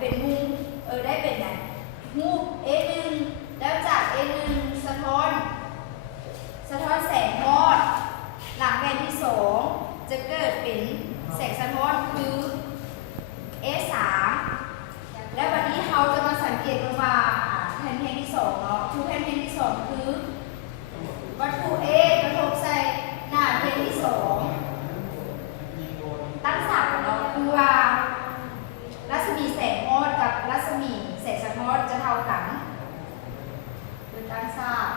เป็นรูปได้เป็นไหนรูป A1 แล้วจาก A1 สะท้อนแสงมอดหลังแผ่นที่2จะเกิดเป็นแสงสะท้อนคือ A3 และวันนี้เราจะมาสังเกตว่าแผ่นที่2เนาะคือแผ่นที่2คือวัตถุ A กระทบใส่หน้าแผ่นที่2ตั้งฉากเนาะคือว่ารัศมีแสงมอดกับรัศมีแสงสะท้อนจะเท่ากันคือตั้งฉาก